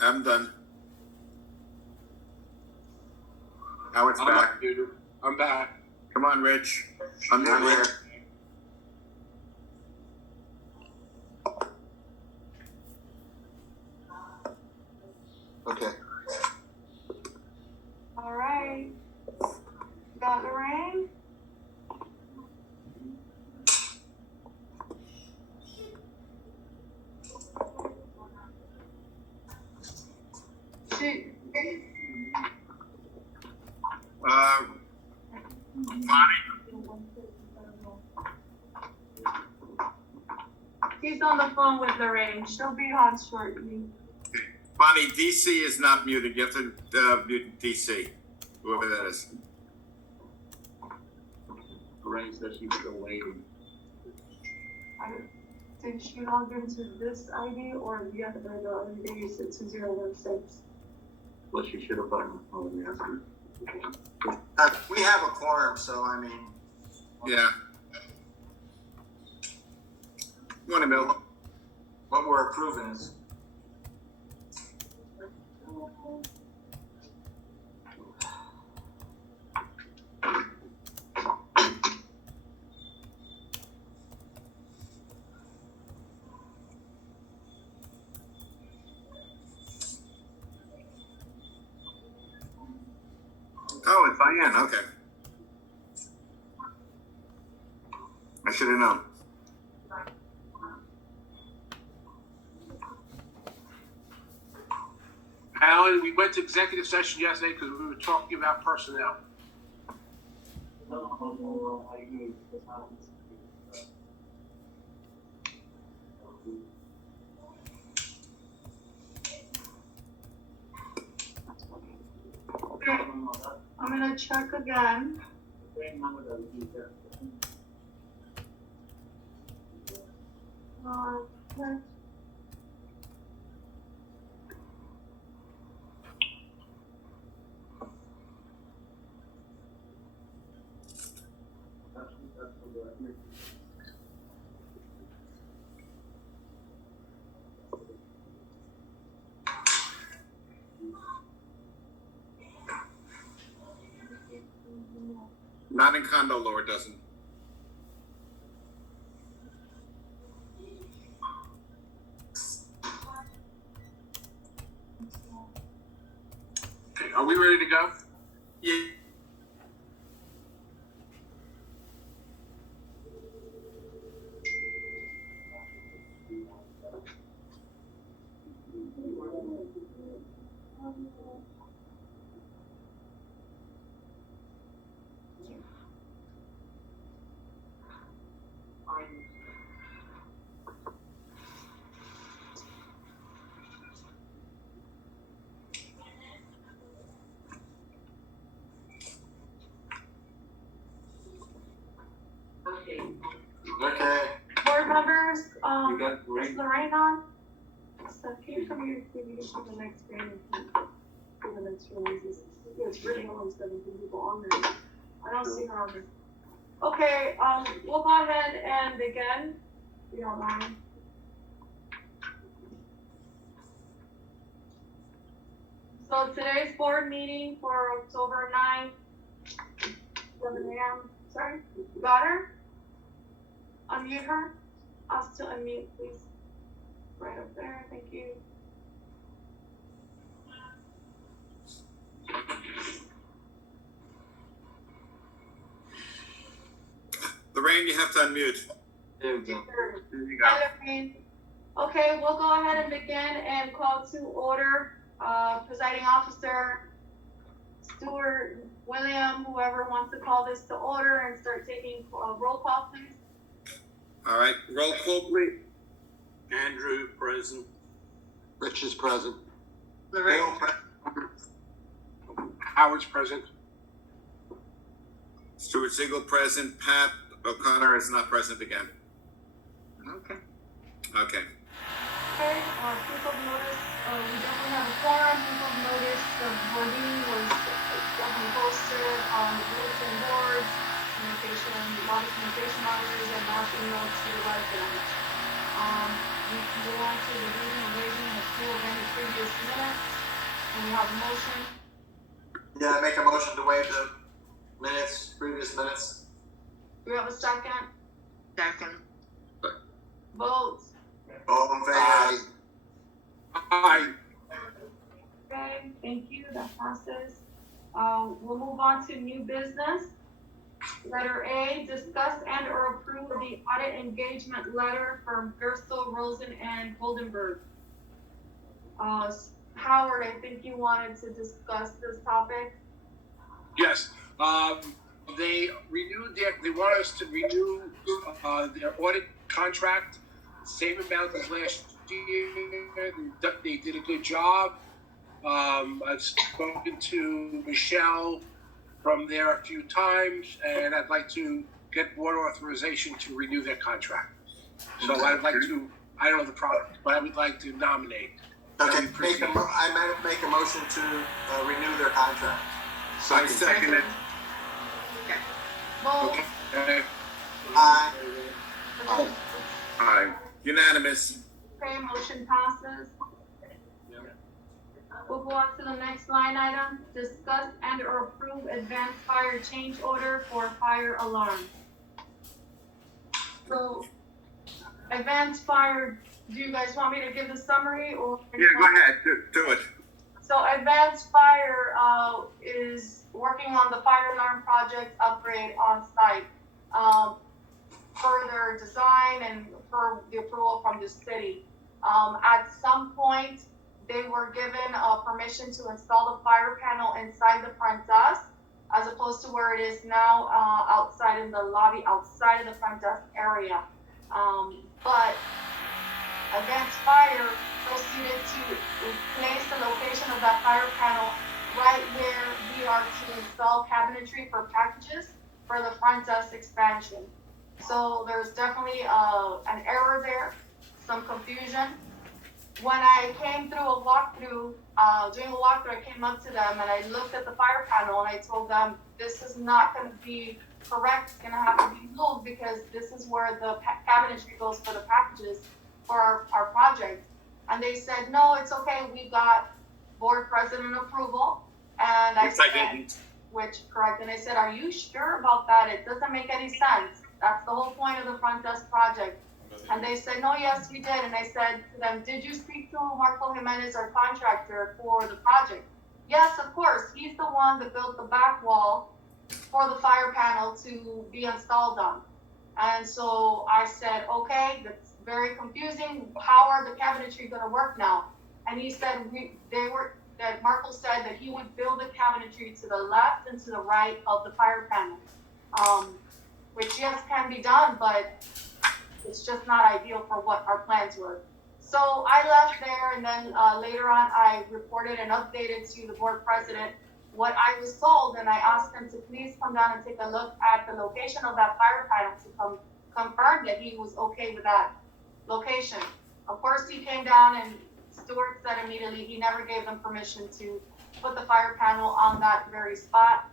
I'm done. Howard's back. I'm back. Come on, Rich. I'm here. Okay. All right. Got Lorraine? Bonnie. He's on the phone with Lorraine. She'll be on shortly. Bonnie, DC is not muted. You have to mute DC, whoever that is. Lorraine says she's still waiting. Did she log into this ID or the other ID you said 2016? Well, she should have done it. We have a quorum, so I mean. Yeah. Morning, Bill. What we're approving is. Oh, it's Diane. Okay. I should have known. Alan, we went to executive session yesterday because we were talking about personnel. Okay. I'm gonna check again. Okay. Not in condo law, it doesn't. Okay, are we ready to go? Yeah. Okay. Board members, You got is Lorraine? Lorraine on? So can you come here to the next screen? For the next releases. It's really only 17 people on there. I don't see her on there. Okay, we'll go ahead and begin. If you don't mind. So today's board meeting for October 9th, 11 a.m. Sorry, you got her? Unmute her. Ask to unmute, please. Right up there, thank you. Lorraine, you have to unmute. There we go. There you go. Hi, Lorraine. Okay, we'll go ahead and begin and call to order, presiding officer, Stuart, William, whoever wants to call this to order and start taking roll call, please. All right, roll call, please. Andrew, present. Rich is present. Lorraine. Howard's present. Stuart Siegel present. Pat O'Connor is not present again. Okay. Okay, Okay. proof of notice, we definitely have a forum. Proof of notice, the board meeting was definitely posted on bulletin boards, communication, a lot of communication monitors, and national notes to the residents. We can go on to the reading and waiving the approval of any previous minutes. And we have a motion. Yeah, I make a motion to waive the minutes, previous minutes. Do we have a second? Second. Vote. All in favor? Aye. Okay, thank you, that passes. We'll move on to new business. Letter A, discuss and or approve the audit engagement letter from Gerstle, Rosen, and Goldenberg. Howard, I think you wanted to discuss this topic. Yes, they want us to renew, their audit contract, same amount as last year. They did a good job. I've spoken to Michelle from there a few times, and I'd like to get board authorization to renew their contract. So I'd like to, I don't know the product, but I would like to nominate. Okay, That'd be pretty- I might make a motion to renew their contract. I second it. Vote. Okay. Aye. Aye. Unanimous. Okay, motion passes. We'll go on to the next line item, discuss and or approve advanced fire change order for fire alarm. So, advanced fire, do you guys want me to give the summary or? Yeah, go ahead, do it. So Advanced Fire, is working on the fire alarm project upgrade on site. Per their design and per the approval from the city. At some point, they were given permission to install the fire panel inside the front desk, as opposed to where it is now, outside in the lobby, outside of the front desk area. But Advanced Fire proceeded to place the location of that fire panel right where we are to install cabinetry for packages for the front desk expansion. So there's definitely an error there, some confusion. When I came through a walkthrough, doing a walkthrough, I came up to them and I looked at the fire panel and I told them, this is not going to be correct. It's going to have to be moved because this is where the cabinetry goes for the packages for our project. And they said, no, it's okay. We got board president approval. And I Which I said, didn't. which correct. And I said, are you sure about that? It doesn't make any sense. That's the whole point of the front desk project. And they said, no, yes, we did. And I said to them, did you speak to Marco Jimenez, our contractor, for the project? Yes, of course. He's the one that built the back wall for the fire panel to be installed on. And so I said, okay, that's very confusing. How are the cabinetry going to work now? And he said, that Marco said that he would build the cabinetry to the left and to the right of the fire panel. Which yes, can be done, but it's just not ideal for what our plans were. So I left there, and then later on, I reported and updated to the board president what I was told, and I asked him to please come down and take a look at the location of that fire panel to confirm that he was okay with that location. Of course, he came down, and Stuart said immediately he never gave them permission to put the fire panel on that very spot.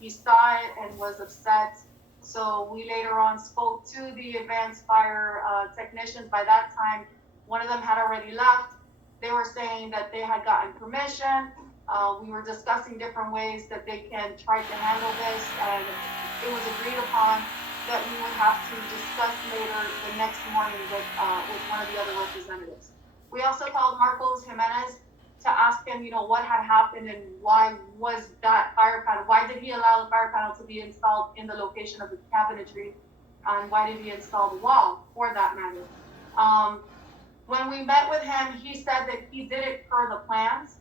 He saw it and was upset. So we later on spoke to the Advanced Fire technicians. By that time, one of them had already left. They were saying that they had gotten permission. We were discussing different ways that they can try to handle this, and it was agreed upon that we would have to discuss later the next morning with one of the other representatives. We also called Marcos Jimenez to ask him, what had happened and why was that fire panel, why did he allow the fire panel to be installed in the location of the cabinetry, and why did he install the wall, for that matter. When we met with him, he said that he did it per the plans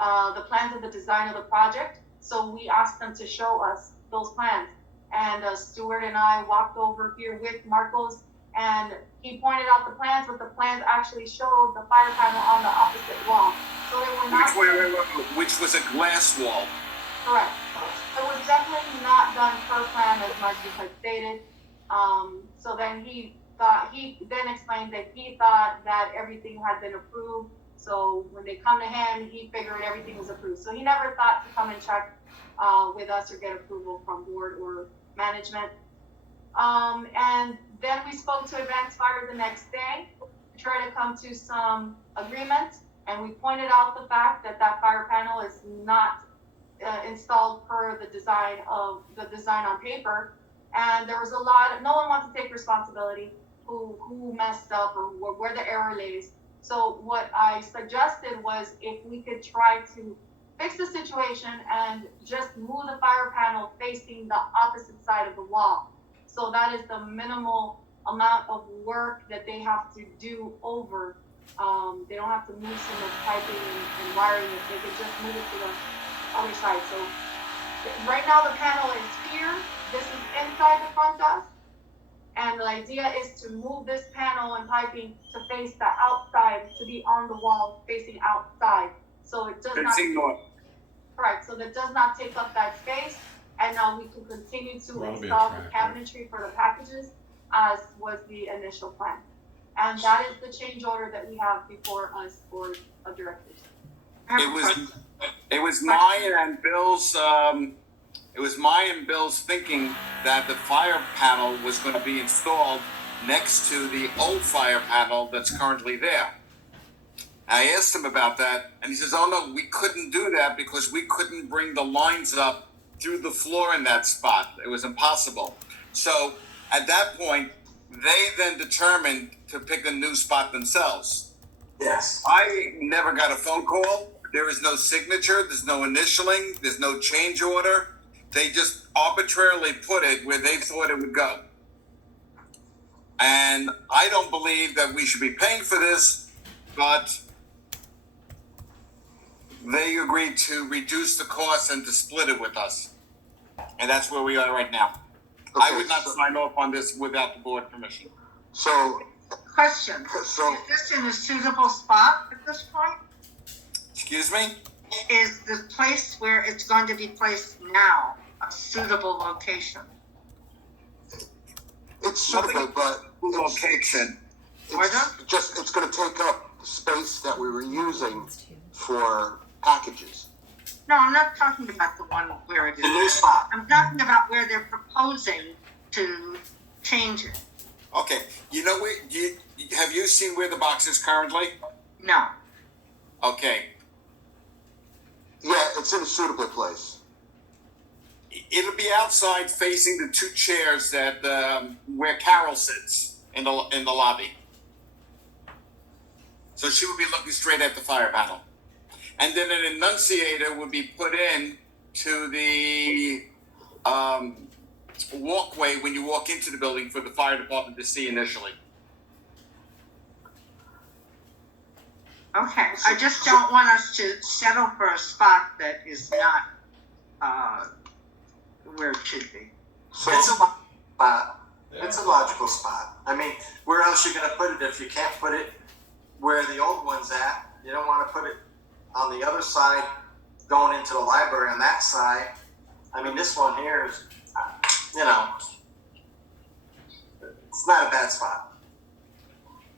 of the design of the project. So we asked them to show us those plans. And Stuart and I walked over here with Marcos, and he pointed out the plans, but the plans actually showed the fire panel on the opposite wall. So they were not. Which was a glass wall. Correct. It was definitely not done per plan as Marcus had stated. So then he then explained that he thought that everything had been approved. So when they come to him, he figured everything was approved. So he never thought to come and check with us or get approval from board or management. And then we spoke to Advanced Fire the next day to try to come to some agreement, and we pointed out the fact that that fire panel is not installed per the design on paper, and there was a lot of, no one wants to take responsibility who messed up or where the error lays. So what I suggested was if we could try to fix the situation and just move the fire panel facing the opposite side of the wall. So that is the minimal amount of work that they have to do over. They don't have to move some of the piping and wiring it. They could just move it to the other side. So right now the panel is here. This is inside the front desk. And the idea is to move this panel and piping to face the outside, to be on the wall facing outside. So it does not. Correct. So that does not take up that space. And now we can continue to install the cabinetry for the packages as was the initial plan. And that is the change order that we have before us, board of directors. It was my and Bill's. It was my and Bill's thinking that the fire panel was going to be installed next to the old fire panel that's currently there. I asked him about that, and he says, "Oh no, we couldn't do that because we couldn't bring the lines up through the floor in that spot. It was impossible." So at that point, they then determined to pick a new spot themselves. Yes. I never got a phone call. There is no signature. There's no initialing. There's no change order. They just arbitrarily put it where they thought it would go. And I don't believe that we should be paying for this, but they agreed to reduce the cost and to split it with us. And that's where we are right now. Okay, I would not sign off on this without the board permission. So, Question, so, is this in a suitable spot at this point? Excuse me? Is the place where it's going to be placed now a suitable location? it's suitable, but Location. it's gonna take up the space that we were using for packages. No, I'm not talking about the one where it The new is. spot. I'm talking about where they're proposing to change it. Okay. You know where, have you seen where the box is currently? No. Okay. Yeah, it's in a suitable place. It'll be outside facing the two chairs that where Carol sits in the lobby. So she would be looking straight at the fire panel, and then an enunciator would be put in to the walkway when you walk into the building for the fire department to see initially. Okay, I just don't want us to settle for a spot that is not where it should be. So, It's a spot. It's a logical spot. I mean, where else you gonna put it if you can't put it where the old one's at? You don't want to put it on the other side, going into the library on that side. I mean, this one here is, it's not a bad spot.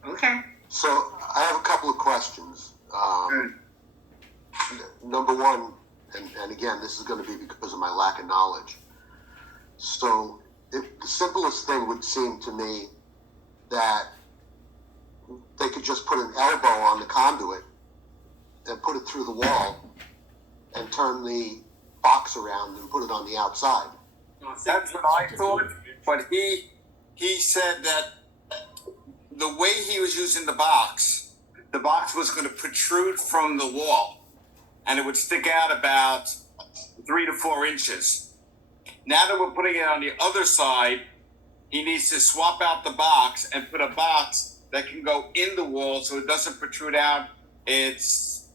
Okay. so I have a couple of questions. Number one, and again, this is gonna be because of my lack of knowledge. So, the simplest thing would seem to me that they could just put an elbow on the conduit and put it through the wall and turn the box around and put it on the outside. That's what I thought, but he said that the way he was using the box was going to protrude from the wall, and it would stick out about 3 to 4 inches. Now that we're putting it on the other side, he needs to swap out the box and put a box that can go in the wall so it doesn't protrude out. It's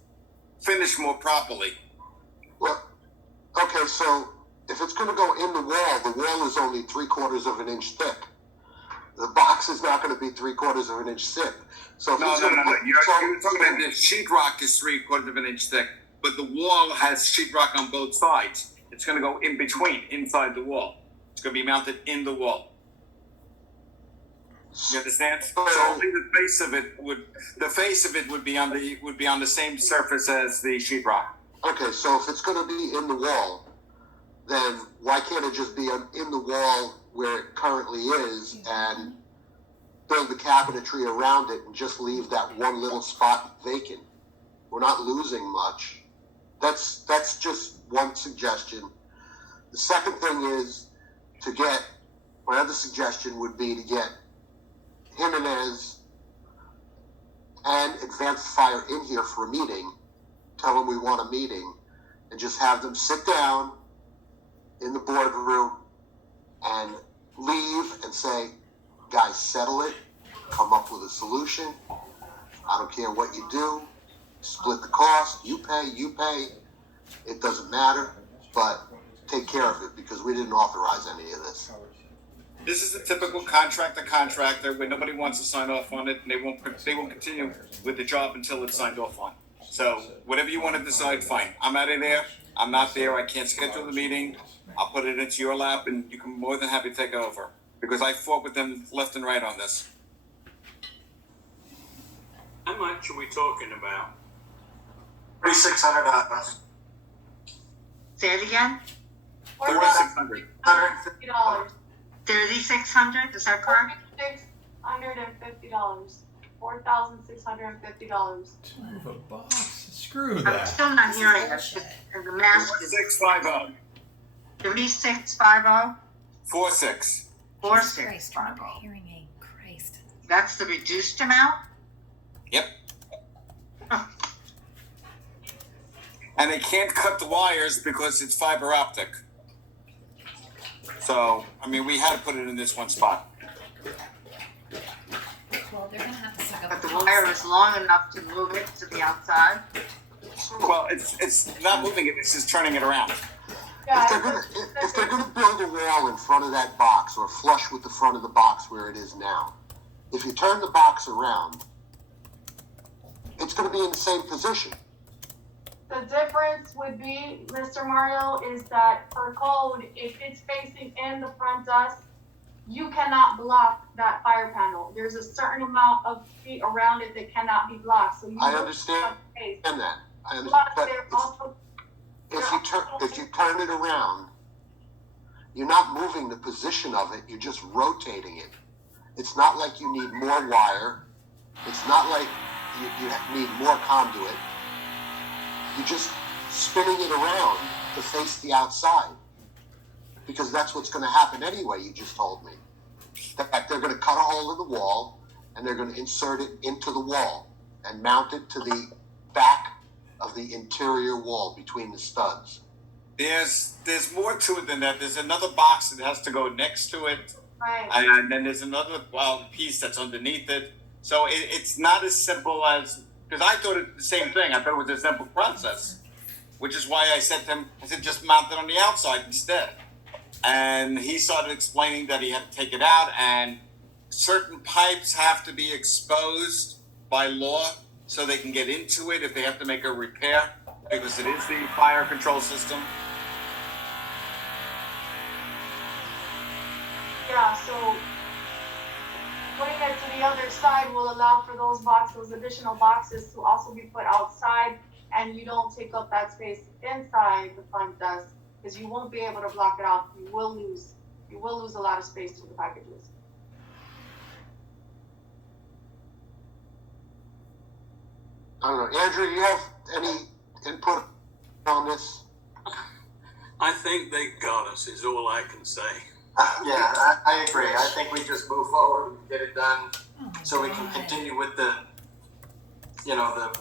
finished more properly. Well, okay, so if it's going to go in the wall is only 3/4 of an inch thick. The box is not going to be 3/4 of an inch thick. So if No. it's gonna put- You're talking about the sheetrock is 3/4 of an inch thick, but the wall has sheetrock on both sides. It's going to go in between, inside the wall. It's going to be mounted in the wall. You understand? So only the face of it would be on the same surface as the sheetrock. Okay, so if it's going to be in the wall, then why can't it just be in the wall where it currently is, and build the cabinetry around it and just leave that one little spot vacant. We're not losing much. That's just one suggestion. The second thing is to get, my other suggestion would be to get Jimenez and Advanced Fire in here for a meeting, tell them we want a meeting, and just have them sit down in the boardroom and leave and say, guys, settle it, come up with a solution. I don't care what you do, split the cost, you pay, it doesn't matter, but take care of it because we didn't authorize any of this. This is a typical contractor where nobody wants to sign off on it, and they won't continue with the job until it's signed off on. So whatever you want to decide, fine. I'm out of there. I'm not there. I can't schedule the meeting. I'll put it into your lap, and you can be more than happy to take it over because I fought with them left and right on this. How much are we talking about? $3,600. Say it again? $4,600. $450. 3,600, is that correct? $4,650. $4,650. Move a box. Screw I'm that. still not hearing it. The mask is 4650. 3650 46. Christ, I'm 4650. not hearing aid. Christ. That's the reduced amount? Yep. And they can't cut the wires because it's fiber optic. So, I mean, we had to put it in this one spot. Well, they're gonna have to suck up. But the wire is long enough to move it to the outside? Well, it's not moving it, it's just turning it around. Yeah, If they're gonna build a wall in front of that box or flush with the front of the box where it is now, if you turn the box around, it's gonna be in the same position. the difference would be, Mr. Mario, is that per code, if it's facing in the front desk, you cannot block that fire panel. There's a certain amount of feet around it that cannot be blocked, so you. I will understand have space. that. I Plus, understand, but they're also, if you turn it around, you're not moving the position of it, you're just rotating it. It's not like you need more wire. It's not like you need more conduit. You're just spinning it around to face the outside. Because that's what's going to happen anyway, you just told me. That they're going to cut a hole in the wall and they're going to insert it into the wall and mount it to the back of the interior wall between the studs. There's more to it than that. There's another box that has to go next to it, right, and then there's another piece that's underneath it. So it's not as simple as, because I thought it the same thing. I thought it was a simple process, which is why I said to him, I said, just mount it on the outside instead. And he started explaining that he had to take it out, and certain pipes have to be exposed by law so they can get into it if they have to make a repair, because it is the fire control system. yeah, so putting it to the other side will allow for those additional boxes to also be put outside, and you don't take up that space inside the front desk, because you won't be able to block it off. You will lose a lot of space to the packages. I don't know. Andrew, do you have any input on this? I think they got us, is all I can say. Yeah, I agree. I think we just move forward and get it done Oh my so we can God. continue with the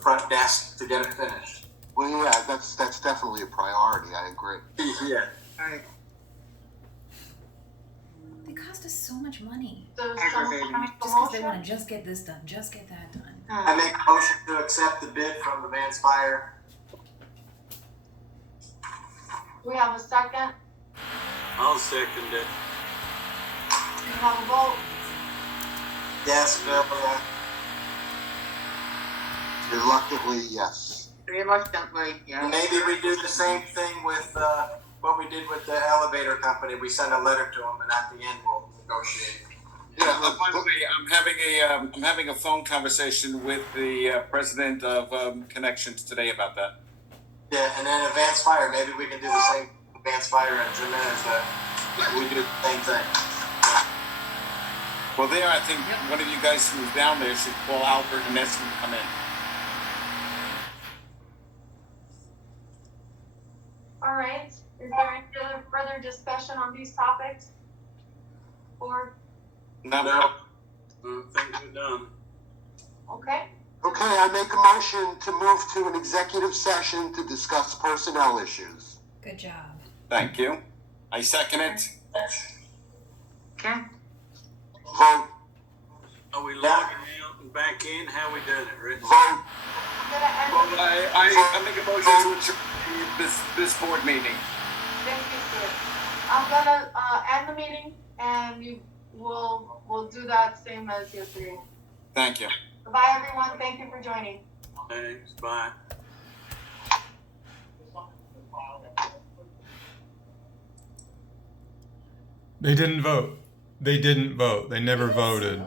front desk to get it finished. Well, yeah, that's definitely a priority. I agree. Yeah. Right. They cost us so much money. So Aggravating. someone make a Just because they want motion? to just get this done, just get that done. I make a motion to accept the bid from the Advanced Fire. We have a second. I'll second it. We have a vote. Yes, Bill. Reluctantly, yes. Reluctantly, yeah. Maybe we do the same thing with what we did with the elevator company. We send a letter to them, and at the end we'll negotiate. Yeah. By the way, I'm having a phone conversation with the president of Connections today about that. Yeah, and then Advanced Fire. Maybe we can do the same Advanced Fire and Jimenez. We do the same thing. Well, there, I think one of you guys who's down there should call Albert and ask him to come in. All right, is there any other further discussion on these topics? Or, No. Things are done. okay, Okay, I make a motion to move to an executive session to discuss personnel issues. Good job. Thank you. I second it. Okay, Vote, Are we logging out and back in? How we doing it, Rich? vote. I'm gonna end. Well, I make a motion to adjourn this board meeting. Thank you, sir. I'm gonna end the meeting, and we'll do that same as yesterday. Thank you. Bye, everyone. Thank you for joining. Thanks. Bye. They didn't vote. They didn't vote. They never voted.